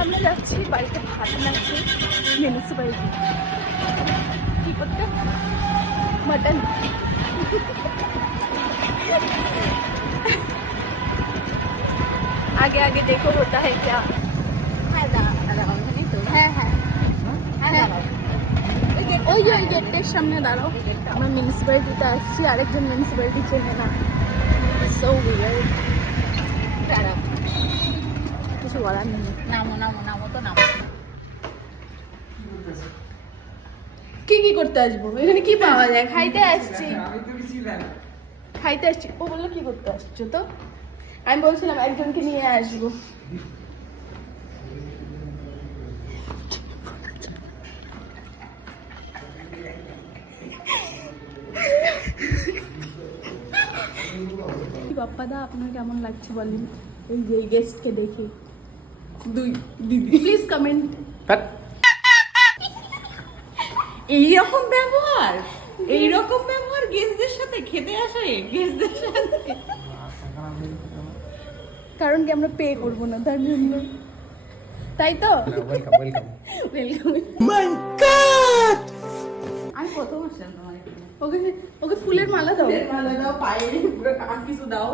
আমরা যাচ্ছি বাড়িতে ভাত লাগছে মিউনিসিপ্যালিটি কি করতে মটন आगे आगे देखो होता है क्या হ্যাঁ হ্যাঁ ওই যে গেটের সামনে দাঁড়াও আমরা মিউনিসিপ্যালিটিতে আসছি আরেকজন মিউনিসিপ্যালিটি চেনে না সো উইয়ার্ড দাঁড়াও কিছু বলার নেই নামো তো নামো কি কি করতে আসবো এখানে কি পাওয়া যায় খাইতে আসছি ও বললো কি করতে আসছো তো আমি বলছিলাম একজনকে নিয়ে আসবো বাপ্পাদা আপনার কেমন লাগছে বলেন এই যে গেস্টকে দেখে দুই দিদি প্লিজ কমেন্ট এইরকম ব্যবহার গেস্টদের সাথে খেতে আসে গেস্টদের সাথে কারণ কি আমরা পে করবো না তার জন্য তাই তো ওয়েলকাম আমি প্রথম আসলাম তোমার ওকে ফুলের মালা দাও পায়ে আর কিছু দাও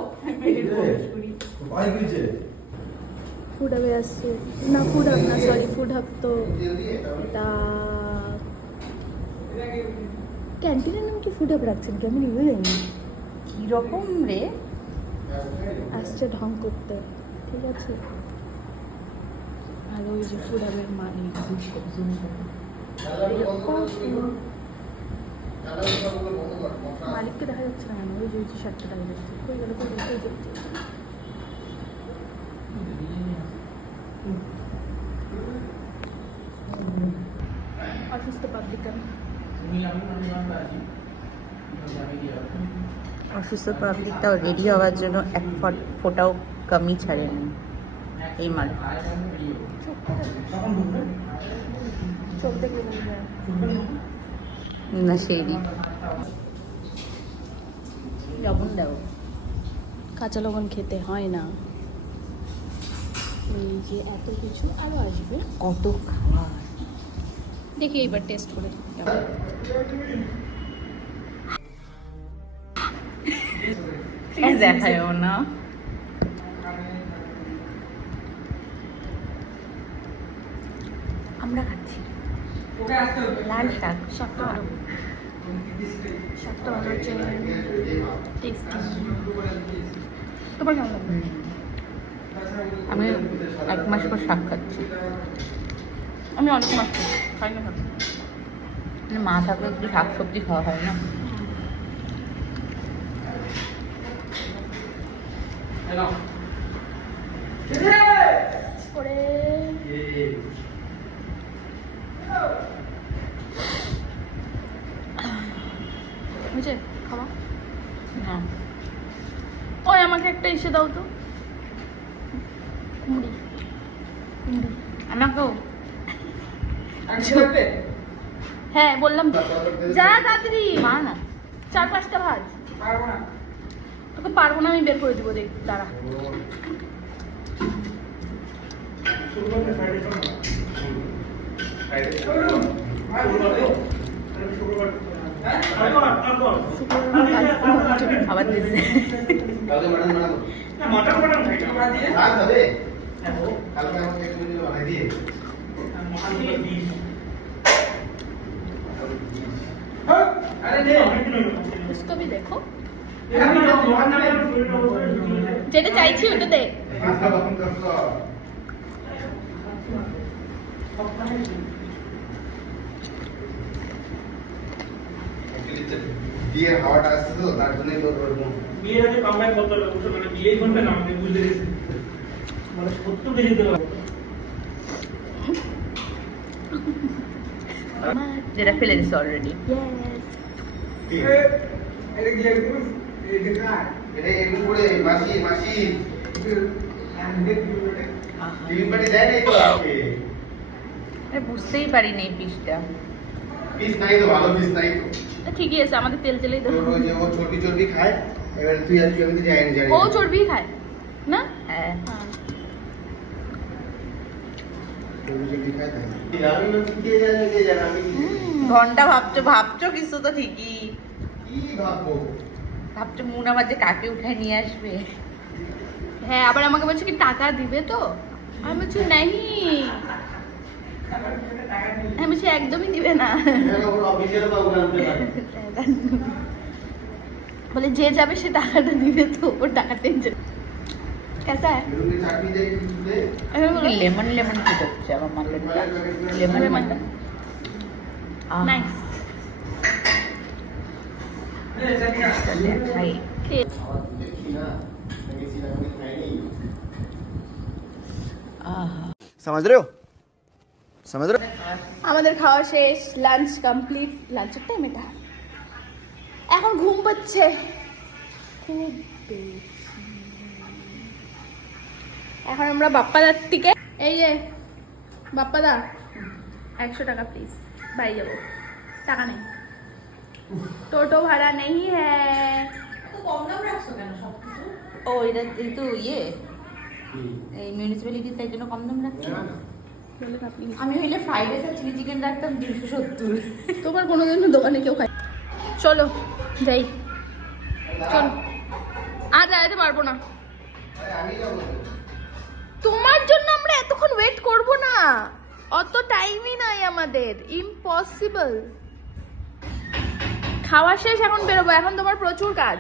ফুড হাবে আসছে না ফুড হাব না সরি ফুড হাব তো তা ক্যান্টিনের নাম কি ফুড হাব রাখছেন কি আমি নিজে জানি কিরকম রে আসছে ঢং করতে ঠিক আছে আর ওই যে ফুড হাবের মালিক মালিককে দেখা যাচ্ছে না ওই যে শার্টটা দেখা যাচ্ছে কই গেল অসুস্থ পাবলিক অসুস্থ পাবলিকটাও রেডি হওয়ার জন্য এক ফোটাও কমই ছাড়েনি এই মালিক চোখ দেখলে না সেই লবণ দাও কাঁচা লবণ খেতে হয় না এই যে এত কিছু আরও আসবে কত খাওয়া দেখি এইবার টেস্ট করে দেখায়ও না আমরা খাচ্ছি লাল শাক শাকটা ভালো হচ্ছে টেস্টি তোমার কেমন লাগবে আমি 1 মাস পর শাক খাচ্ছি আমি অনেক মাছ খাই না মা থাকলে একটু শাক সবজি খাওয়া হয় না করে বুঝে খাওয়া না ওই আমাকে একটা এসে দাও তো মুড়ি আমাকেও হ্যাঁ বললাম যা তাড়াতাড়ি মা না 4-5টা ভাজ তোকে পারবো না আমি বের করে দেবো দেখ দাঁড়া আবার দিচ্ছে इसको भी देखो যেটা চাইছি ওটা দে দিয়ে হাওয়াটা আসছে তো তার জন্যই তো বিয়ের আগে কামব্যাক করতে হবে মানে বিয়েই করবে না আমি বুঝতে গেছি মানে সত্য বেশি দিতে হবে যেটা ফেলে দিচ্ছে অলরেডি বুঝতেই পারিনি এই পিসটা পিস নাই তো ভালো পিস নাই তো ঠিকই আছে আমাদের তেল তেলেই দেবো ও চর্বি চর্বি খায় এবার তুই আর কি আমি জানি ও চর্বি খায় না হ্যাঁ ঘন্টা ভাবছো কিছু তো ঠিকই ভাবছো মুন আবার যে কাকে উঠায় নিয়ে আসবে। হ্যাঁ, আবার আমাকে বলছে কি টাকা দিবে তো, আমি বলছি নাহি, আমি বলছি একদমই দিবে না। বলে যে যাবে সে টাকাটা দিবে তো, ওর টাকা টেনশন। कैसा है? লেমন লেমন কি হচ্ছে আমার মাকে লেমন লেমন नाइस। খাই समझ रहे हो समझ रहे हो আমাদের খাওয়া শেষ, লাঞ্চ কমপ্লিট। লাঞ্চের টাইম এটা, এখন ঘুম পাচ্ছে খুব বেশি। এখন আমরা বাপ্পাদার থেকে, এই যে বাপ্পাদা 100 টাকা প্লিজ, বাড়ি যাবো, টাকা নেই, টোটো ভাড়া নেই হ্যাঁ। ও এটা এই তো ইয়ে এই মিউনিসিপ্যালিটি তাই জন্য কম দাম রাখছে। আমি হইলে ফ্রাইড রাইস আর চিলি চিকেন রাখতাম 270। তোমার কোনোদিনও দোকানে কেউ খায়। চলো যাই, চলো। আর যাইতে পারবো না, তোমার জন্য আমরা এতক্ষণ ওয়েট করব না, অত টাইমই নাই আমাদের, ইম্পসিবল। খাওয়া শেষ, এখন বেরোবো, এখন তোমার প্রচুর কাজ।